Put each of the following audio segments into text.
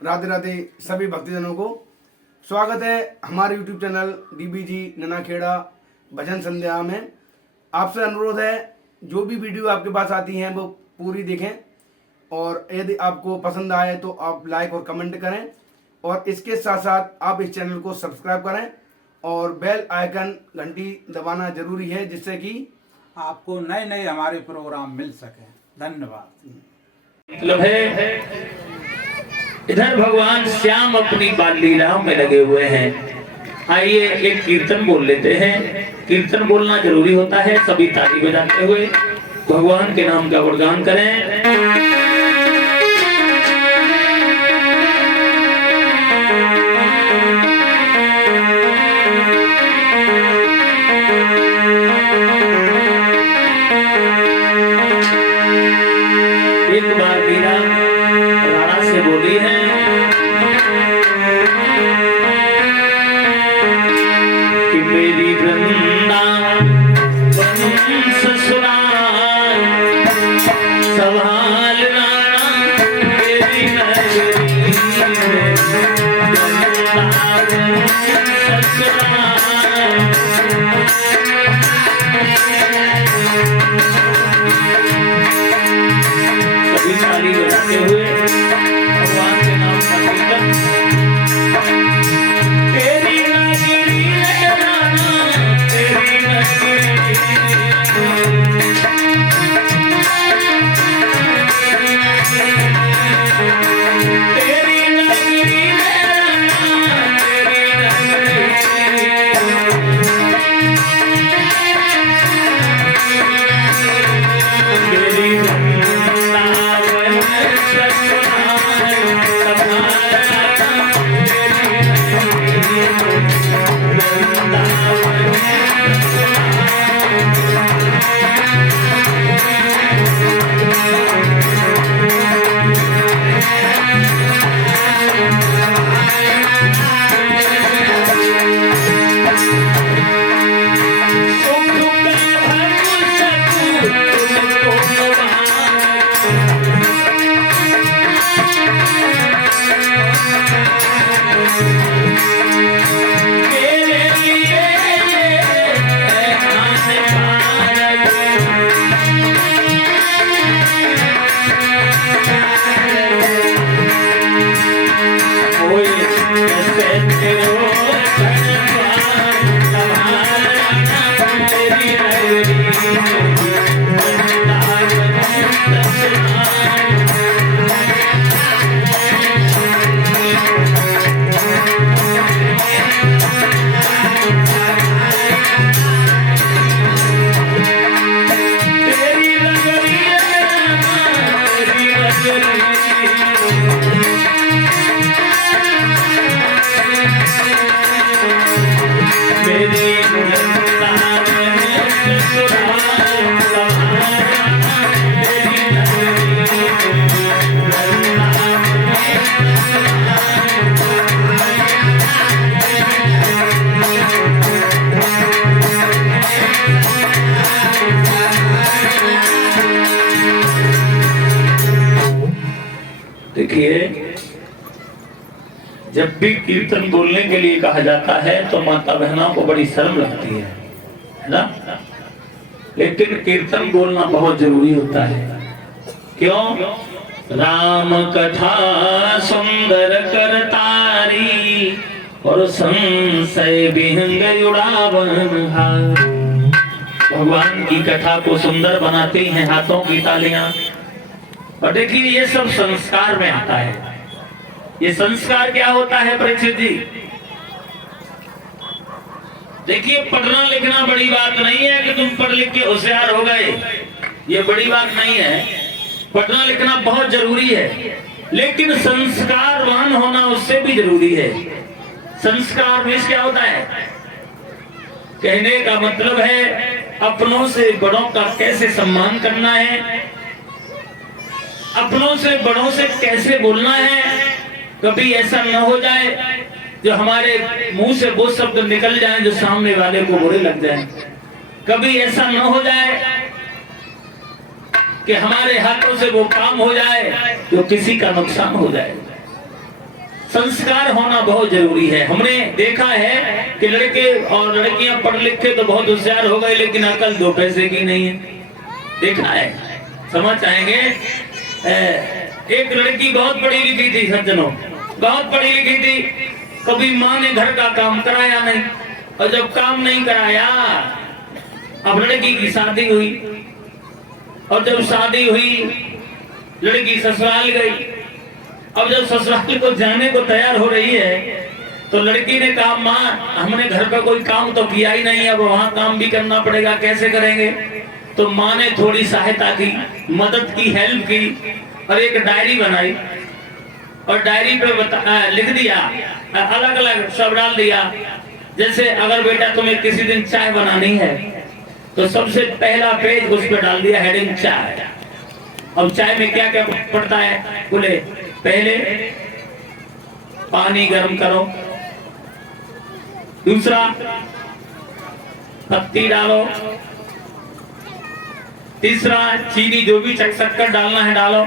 राधे राधे सभी भक्तजनों को स्वागत है हमारे YouTube चैनल DBG ननाखेड़ा भजन संध्या में। आपसे अनुरोध है जो भी वीडियो आपके पास आती हैं वो पूरी देखें और यदि आपको पसंद आए तो आप लाइक और कमेंट करें और इसके साथ साथ आप इस चैनल को सब्सक्राइब करें और बेल आइकन घंटी दबाना जरूरी है जिससे कि आपको नए नए हमारे प्रोग्राम मिल सके। धन्यवाद। मतलब है इधर भगवान श्याम अपनी बाल लीलाओं में लगे हुए हैं। आइए एक कीर्तन बोल लेते हैं। कीर्तन बोलना जरूरी होता है। सभी ताली बजाते हुए भगवान के नाम का गुणगान करें। एक बार मीरा राणा से बोली है कि मेरी वृंदावन ससुराल संभाल राणा मेरी नगरी में वृंदावन ससुराल। सभी ताली बजाते हुए भगवान के नाम का कीर्तन। तेरी नगरी है राणा तेरी नगरी, तेरी नगरी है राणा तेरी देखिए, जब भी कीर्तन बोलने के लिए कहा जाता है तो माता बहनों को बड़ी शर्म लगती है ना। लेकिन कीर्तन बोलना बहुत जरूरी होता है। क्यों? राम कथा सुंदर करतारी और संशय विहंग उड़ावन हार। भगवान की कथा को सुंदर बनाती हैं हाथों की तालियां। और देखिए, ये सब संस्कार में आता है। ये संस्कार क्या होता है परीक्षित जी? देखिए, पढ़ना लिखना बड़ी बात नहीं है कि तुम पढ़ लिख के होशियार हो गए, ये बड़ी बात नहीं है। पढ़ना लिखना बहुत जरूरी है, लेकिन संस्कारवान होना उससे भी जरूरी है। संस्कार में क्या होता है? कहने का मतलब है अपनों से बड़ों का कैसे सम्मान करना है, अपनों से बड़ों से कैसे बोलना है। कभी ऐसा न हो जाए जो हमारे मुंह से वो शब्द निकल जाएं जो सामने वाले को बुरे लग जाएं। कभी ऐसा न हो जाए कि हमारे हाथों से वो काम हो जाए जो किसी का नुकसान हो जाए। संस्कार होना बहुत जरूरी है। हमने देखा है कि लड़के और लड़कियां पढ़ लिख के तो बहुत होशियार हो गए, लेकिन अकल 2 पैसे की नहीं है। देखा है, समझ आएंगे। एक लड़की बहुत पढ़ी लिखी थी सज्जनों, बहुत पढ़ी लिखी थी, कभी माँ ने घर का काम कराया नहीं, और जब काम नहीं कराया, अब लड़की की शादी हुई, और जब शादी हुई लड़की ससुराल गई। अब जब ससुराल को जाने को तैयार हो रही है तो लड़की ने कहा, माँ हमने घर का कोई काम तो किया ही नहीं, अब वहाँ काम भी करना पड़ेगा, कैसे करेंगे? तो माँ ने थोड़ी सहायता की, मदद की, हेल्प की, और एक डायरी बनाई, और डायरी पे लिख दिया, अलग अलग सब डाल दिया। जैसे अगर बेटा तुम्हें किसी दिन चाय बनानी है तो सबसे पहला पेज उस पर डाल दिया, हेडिंग चाय। अब चाय में क्या क्या पड़ता है? बोले पहले पानी गर्म करो, दूसरा पत्ती डालो, तीसरा चीनी जो भी शक्कर डालना है डालो,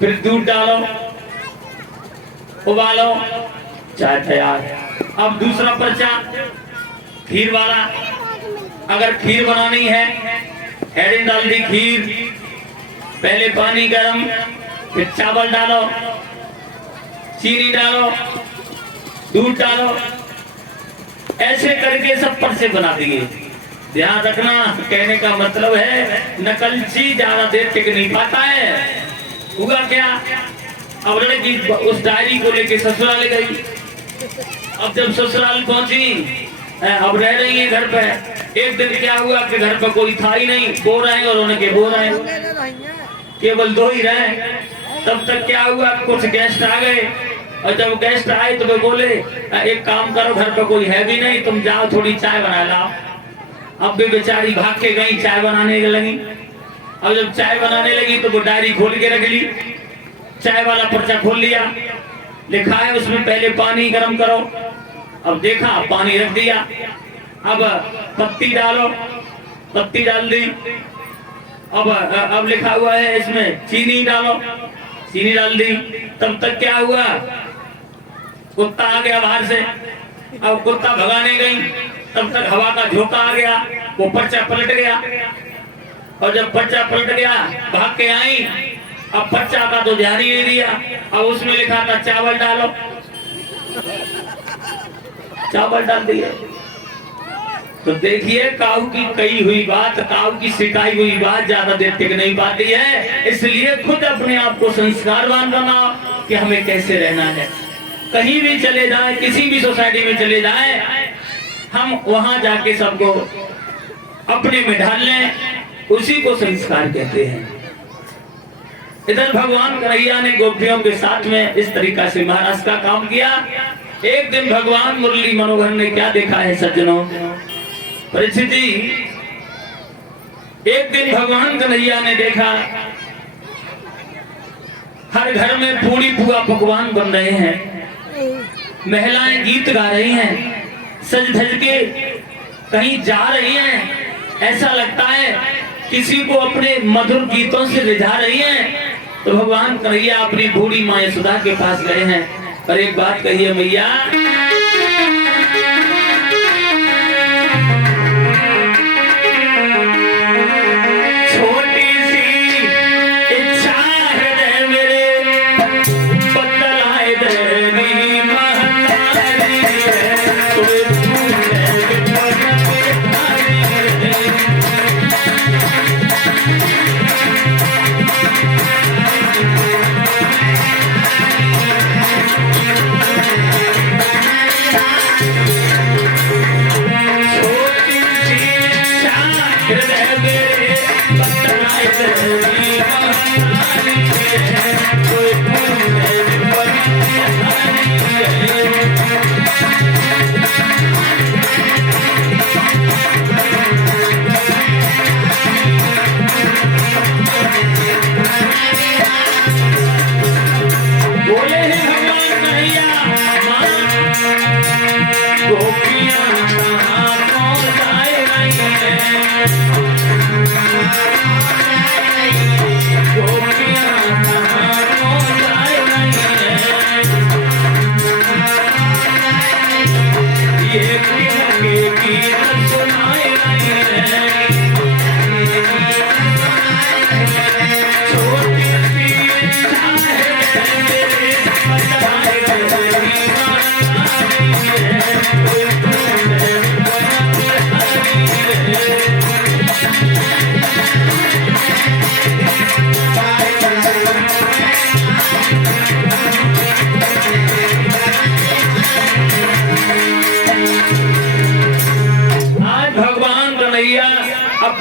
फिर दूध डालो, उबालो, चाय तैयार। अब दूसरा पर्चा खीर वाला, अगर खीर बनानी है हेडिंग डाल दी खीर, पहले पानी गरम, फिर चावल डालो, चीनी डालो, दूध डालो, ऐसे करके सब पर्चे बना दिए। ध्यान रखना, कहने का मतलब है नकलची ज्यादा देर टिक नहीं पाता है। हुआ क्या, अब लड़की उस डायरी को लेके ससुराल गई। अब जब ससुराल पहुंची, अब रह रही है घर पे। एक दिन क्या हुआ कि घर पर कोई था ही नहीं, बो रहे और उन्हें बो रहे, केवल 2 ही रहे। तब तक क्या हुआ, कुछ गेस्ट आ गए, और जब गेस्ट आए तो वे बोले, एक काम करो, घर पर कोई है भी नहीं, तुम जाओ थोड़ी चाय बना लाओ। अब भी बेचारी भाग के गई, चाय बनाने लगी। अब जब चाय बनाने लगी तो वो डायरी खोल के रख ली, चाय वाला पर्चा खोल लिया, लिखा है उसमें पहले पानी गर्म करो। अब देखा, पानी रख दिया, अब पत्ती डालो, पत्ती डाल दी। अब लिखा हुआ है इसमें चीनी डालो, चीनी डाल दी। तब तक क्या हुआ, कुत्ता आ गया बाहर से। अब कुत्ता भगाने गई, तब तक हवा का झोंका आ गया, वो पर्चा पलट गया। और जब पर्चा पलट गया, भाग के आई। अब पर्चा का तो ध्यान ही नहीं दिया, अब उसमें लिखा था चावल डालो, चावल डाल दिए। तो देखिए, काऊ की कही हुई बात, काऊ की सिखाई हुई बात ज्यादा देर टिक नहीं पाती है। इसलिए खुद अपने आप को संस्कारवान बनाओ कि हमें कैसे रहना है। कहीं भी चले जाए, किसी भी सोसाइटी में चले जाए, हम वहां जाके सबको अपने में ढाल लें, उसी को संस्कार कहते हैं। इधर भगवान कन्हैया ने गोपियों के साथ में इस तरीका से महाराज का काम किया। एक दिन भगवान मुरली मनोहर ने क्या देखा है सज्जनों, परिस्थिति, एक दिन भगवान कन्हैया ने देखा हर घर में पूरी पुआ पकवान बन रहे हैं, महिलाएं गीत गा रही हैं, सज धज के कहीं जा रही हैं, ऐसा लगता है किसी को अपने मधुर गीतों से रिझा रही हैं। तो भगवान कन्हैया अपनी बूढ़ी माँ यशोदा के पास गए हैं और एक बात कहिए, मैया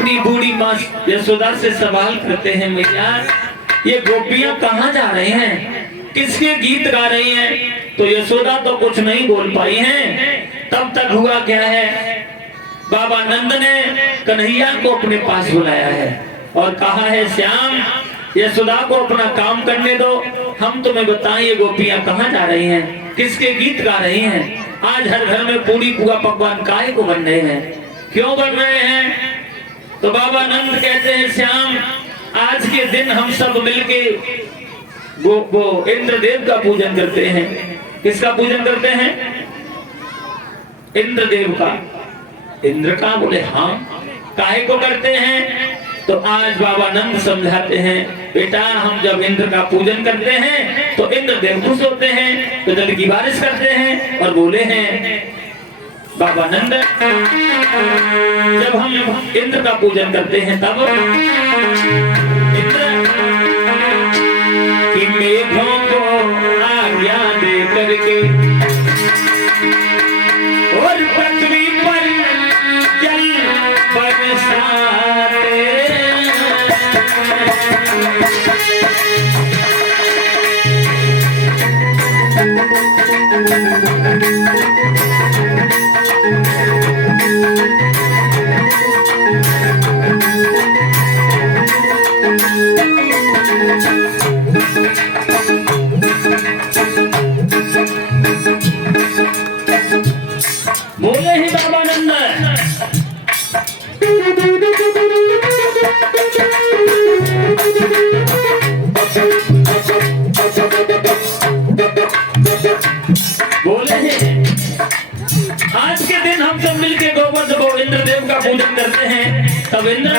अपनी बूढ़ी माँ यशोदा से सवाल करते हैं, मैया ये गोपियां कहाँ जा रही हैं, किसके गीत गा रही हैं? तो यशोदा तो कुछ नहीं बोल पाई हैं। तब तक हुआ क्या है, बाबा नंद ने कन्हैया को अपने पास बुलाया है और कहा है, श्याम यशोदा को अपना काम करने दो, हम तुम्हें बताएं ये गोपियां कहाँ जा रही हैं, किसके गीत गा रही हैं। आज हर घर में पूरी पुआ पकवान काहे को बन रहे हैं, क्यों बन रहे हैं? तो बाबा नंद कहते हैं, श्याम आज के दिन हम सब मिलके वो इंद्रदेव का पूजन करते हैं। किसका पूजन करते हैं? इंद्रदेव का। इंद्र का? बोले हाँ। काहे को करते हैं? तो आज बाबा नंद समझाते हैं, बेटा हम जब इंद्र का पूजन करते हैं तो इंद्रदेव खुश होते हैं, तो जल की बारिश करते हैं। और बोले हैं बाबा नंद, जब हम इंद्र का पूजन करते हैं तब इंद्र कि मेघों को आज्ञा दे करके और पृथ्वी पर जल बरसाते। बोले ही बाबा नंद, बोले हैं आज के दिन हम सब मिलके गोवर्धन इंद्रदेव का पूजन करते हैं, तब इंद्र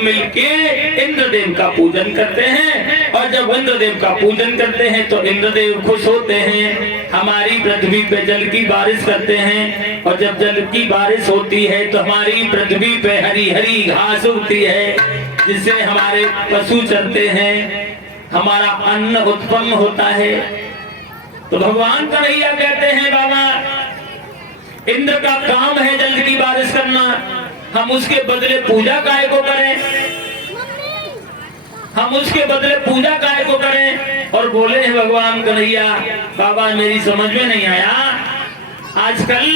मिलके इंद्रदेव का पूजन करते हैं, और जब इंद्रदेव का पूजन करते हैं तो इंद्रदेव खुश होते हैं, हमारी पृथ्वी पे जल की बारिश करते हैं। और जब जल की बारिश होती है तो हमारी पृथ्वी पे हरी हरी घास उगती है, जिससे हमारे पशु चलते हैं, हमारा अन्न उत्पन्न होता है। तो भगवान कन्हैया कहते हैं, बाबा इंद्र का काम है जल की बारिश करना, हम उसके बदले पूजा काहे को करें, हम उसके बदले पूजा काहे को करें। और बोले हैं भगवान कन्हैया, बाबा मेरी समझ में नहीं आया, आजकल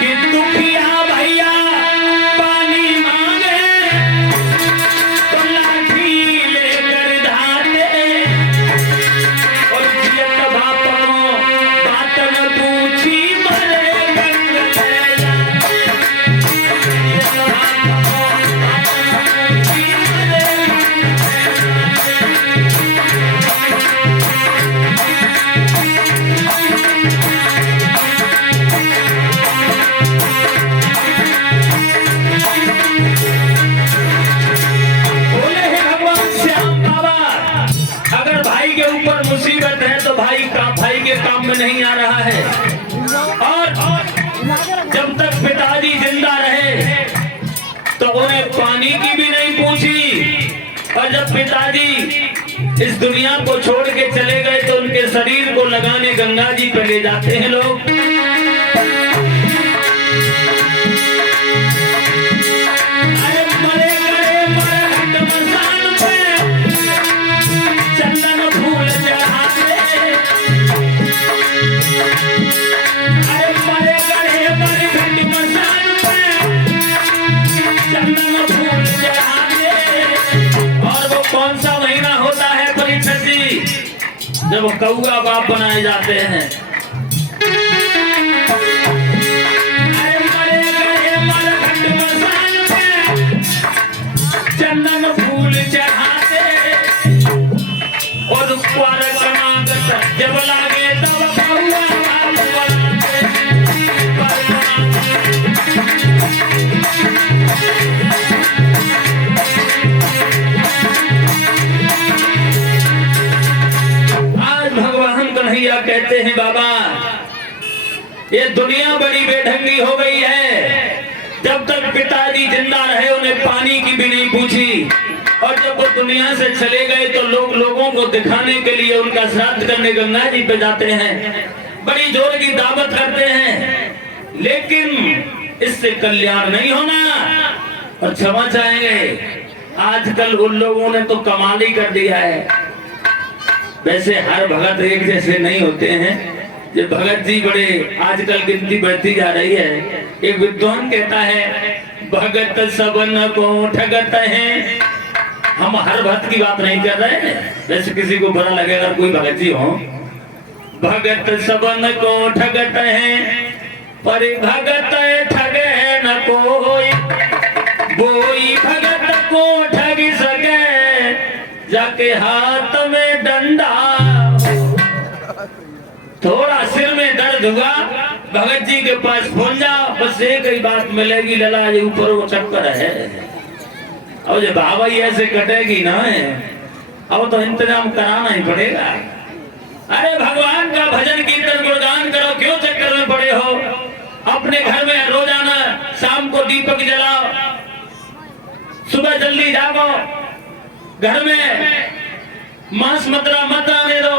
कि दुखिया भैया पानी मांगे तो लाठी लेकर धाते, और जियत बापनो बात न पूछी मुसीबत है तो भाई के काम में नहीं आ रहा है। और जब तक पिताजी जिंदा रहे और उन्हें पानी की भी नहीं पूछी। और जब पिताजी इस दुनिया को छोड़ के चले गए तो उनके शरीर को लगाने गंगा जी पे ले जाते हैं लोग। अरे मरे गए मरहट मसान पे चंदन फूल चढ़ाते। अरे मरे गए मरहट मसान पे चंदन फूल चढ़ाते। और वो कौन सा महीना होता है परीक्षित जी, जब कौआ बाप बनाए जाते हैं। अरे मरे गए मरहट मसान पे चंदन फूल चढ़ाते। और द्वार समागत जब लागे तब कौआ बाप बनाते। आज भगवान कन्हैया कहते हैं बाबा ये दुनिया बड़ी बेढंगी हो गई है। जब तक पिताजी जिंदा रहे उन्हें पानी की भी नहीं पूछी, और जब वो दुनिया से चले गए तो लोग लोगों को दिखाने के लिए उनका श्राद्ध करने गंगा जी पे जाते हैं, बड़ी जोर की दावत करते हैं, लेकिन इससे कल्याण नहीं होना। और क्षमा चाहेंगे, आजकल उन लोगों ने तो कमाल ही कर दिया है। वैसे हर भगत एक जैसे नहीं होते हैं। ये भगत जी बड़े आजकल गिनती बढ़ती जा रही है। एक विद्वान कहता है भगत सबन को ठगत है। हम हर भक्त की बात नहीं कर रहे हैं, वैसे किसी को बुरा लगे अगर कोई भगत जी हो। भगत सबन को ठगत है पर भगत ठगे न कोई, कोई भगत को ठग सके जाके हाथ में डंडा। थोड़ा सिर में दर्द हुआ, भगत जी के पास पहुंच जाओ, बस एक ही बात मिलेगी, लला ये ऊपर वो चक्कर है। और जब बाबा ऐसे कटेगी ना, अब तो इंतजाम कराना ही पड़ेगा। अरे भगवान का भजन कीर्तन गुणगान करो, क्यों चक्कर में पड़े हो? अपने घर में रोजाना शाम को दीपक जलाओ, सुबह जल्दी जागो, घर में मांस मदिरा मत आने दो,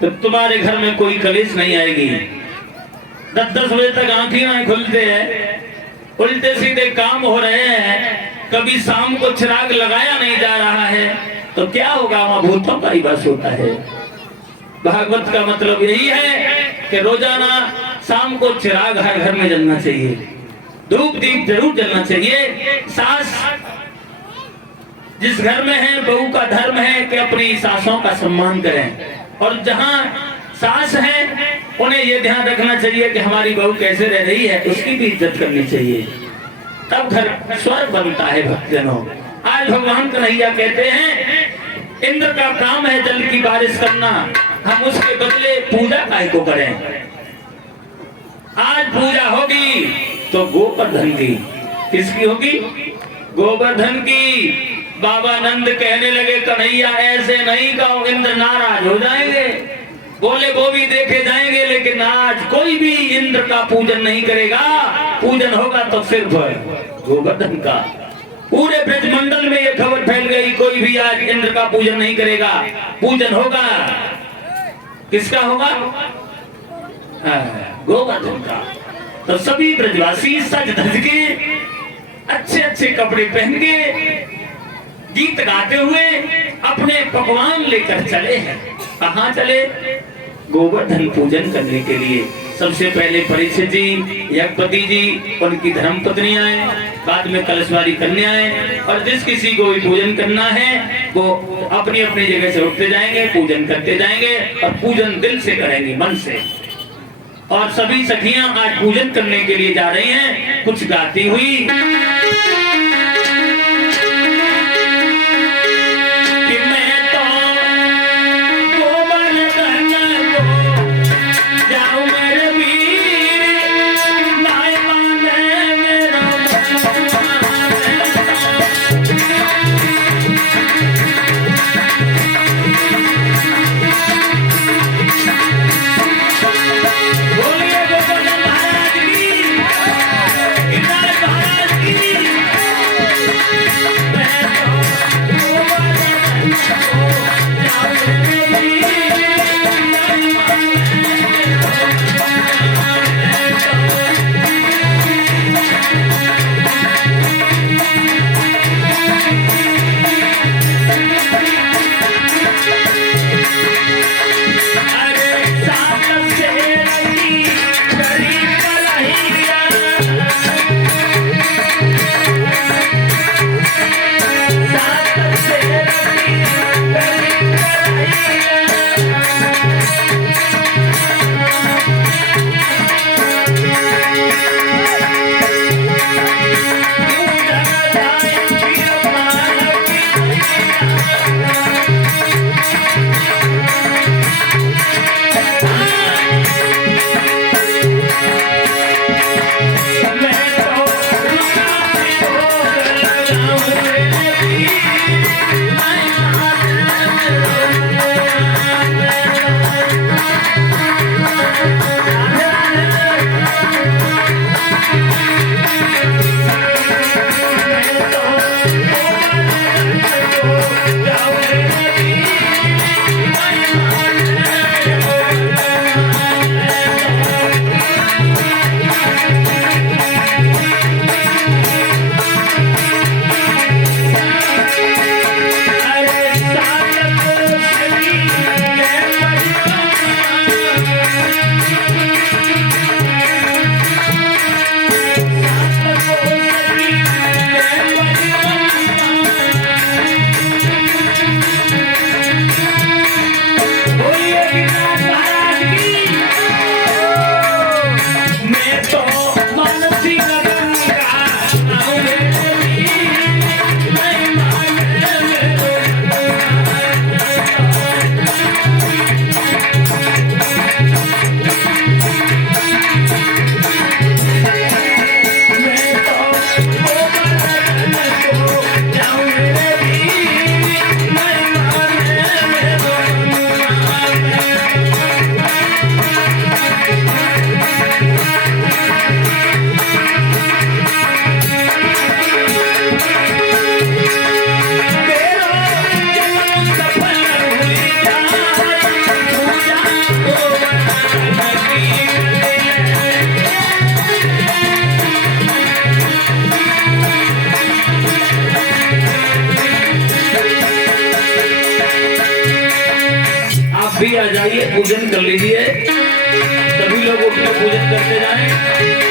तो तुम्हारे घर में कोई कलेश नहीं आएगी। 10-10 बजे तक आंखें नहीं खुलते हैं, उल्टे सीधे काम हो रहे हैं, कभी शाम को चिराग लगाया नहीं जा रहा है, तो क्या होगा? वहां भूतों का ही बस होता है। भागवत का मतलब यही है कि रोजाना शाम को चिराग हर घर में जलना चाहिए, धूप दीप जरूर जलना चाहिए। सास जिस घर में है, बहू का धर्म है कि अपनी सासों का सम्मान करें, और जहां सास है उन्हें यह ध्यान रखना चाहिए कि हमारी बहू कैसे रह रही है, उसकी भी इज्जत करनी चाहिए, तब घर स्वर्ग बनता है। भक्तजनों, आज भगवान कन्हैया कहते हैं इंद्र का काम है जल की बारिश करना, हम उसके बदले पूजा काय को करें। आज पूजा होगी तो गोवर्धन की, किसकी होगी? गोवर्धन की। बाबा नंद कहने लगे कन्हैया ऐसे नहीं कहो, इंद्र नाराज हो जाएंगे। बोले वो भी देखे जाएंगे, लेकिन आज कोई भी इंद्र का पूजन नहीं करेगा। पूजन होगा तो सिर्फ गोवर्धन का। पूरे ब्रजमंडल में ये खबर फैल गई, कोई भी आज इंद्र का पूजन नहीं करेगा। पूजन होगा किसका होगा? गोवर्धन का। तो सभी ब्रजवासी सज धज के अच्छे अच्छे कपड़े पहन के गीत गाते हुए अपने पकवान लेकर चले हैं। कहाँ चले? गोवर्धन पूजन करने के लिए। सबसे पहले परीक्षित जी, यज्ञपति जी, उनकी धर्मपत्नियां, बाद में कलशवारी कन्याएं, और जिस किसी को भी पूजन करना है वो अपनी अपनी जगह से उठते जाएंगे, पूजन करते जाएंगे, और पूजन दिल से करेंगे, मन से। और सभी सखियां आज पूजन करने के लिए जा रही हैं, कुछ गाती हुई। जाइए, पूजन कर लीजिए, सभी लोग उठकर पूजन करते जाएं।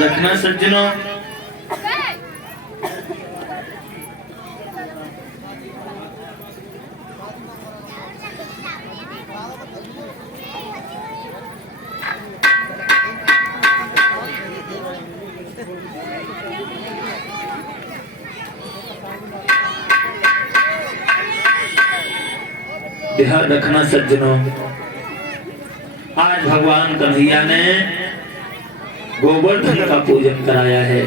रखना सज्जनों। ध्यान रखना सज्जनों, आज भगवान कन्हैया ने गोवर्धन का पूजन कराया है।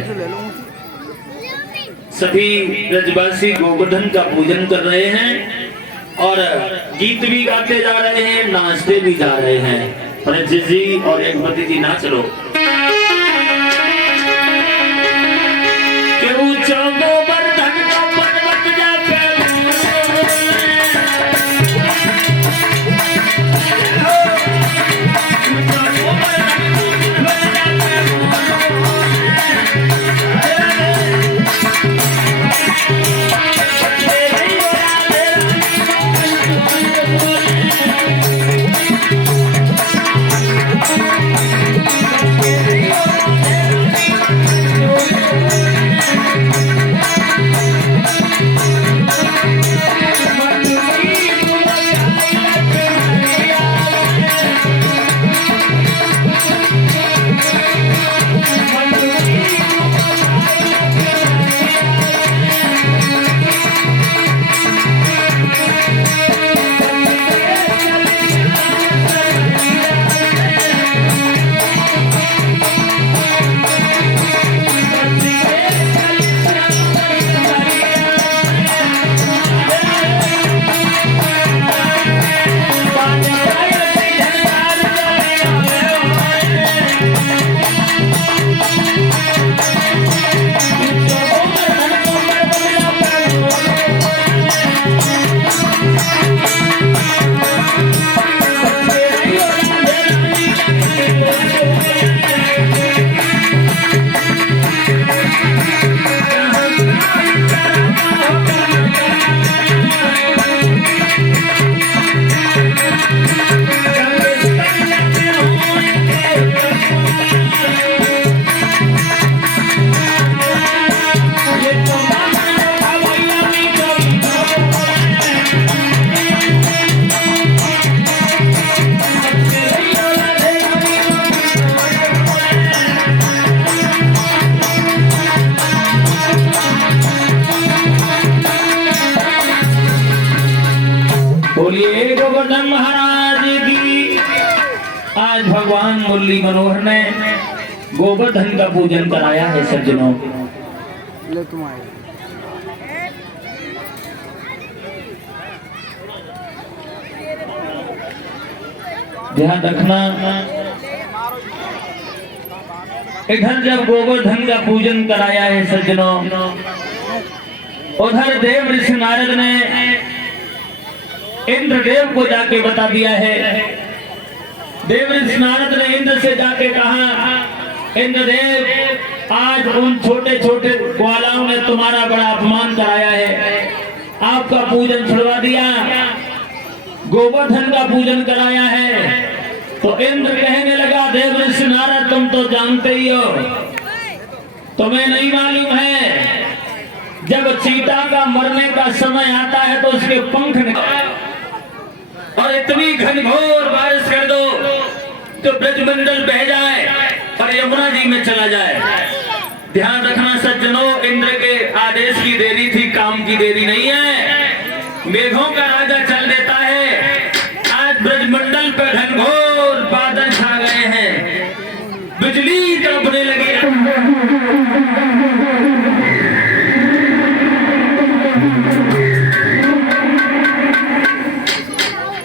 सभी ब्रजवासी गोवर्धन का पूजन कर रहे हैं और गीत भी गाते जा रहे हैं, नाचते भी जा रहे हैं। फ्रेंसिस जी और एकमती जी नाच लो। बोलिए गोवर्धन महाराज की। आज भगवान मुरली मनोहर ने गोवर्धन का पूजन कराया है सज्जनों। ले तुम आए। ध्यान रखना, इधर जब गोवर्धन का पूजन कराया है सज्जनों, उधर देव ऋषि नारद ने इंद्रदेव को जाके बता दिया है। देव ऋषि नारद ने इंद्र से जाके कहा, इंद्रदेव आज उन छोटे छोटे ग्वालाओं ने तुम्हारा बड़ा अपमान कराया है, आपका पूजन छुड़वा दिया, गोवर्धन का पूजन कराया है। तो इंद्र कहने लगा, देव ऋषि नारद तुम तो जानते ही हो, तुम्हें नहीं मालूम है जब चीता का मरने का समय आता है तो उसके पंख और इतनी घनघोर बारिश कर दो तो ब्रजमंडल बह जाए और यमुना जी में चला जाए। ध्यान रखना सज्जनों, इंद्र के आदेश की देरी थी, काम की देरी नहीं है। मेघों का राजा चल देता है। आज ब्रजमंडल पर घनघोर बादल छा गए हैं, बिजली कड़कने लगी है।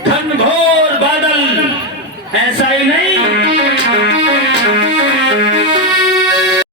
घनघोर बादल, ऐसा ही नहीं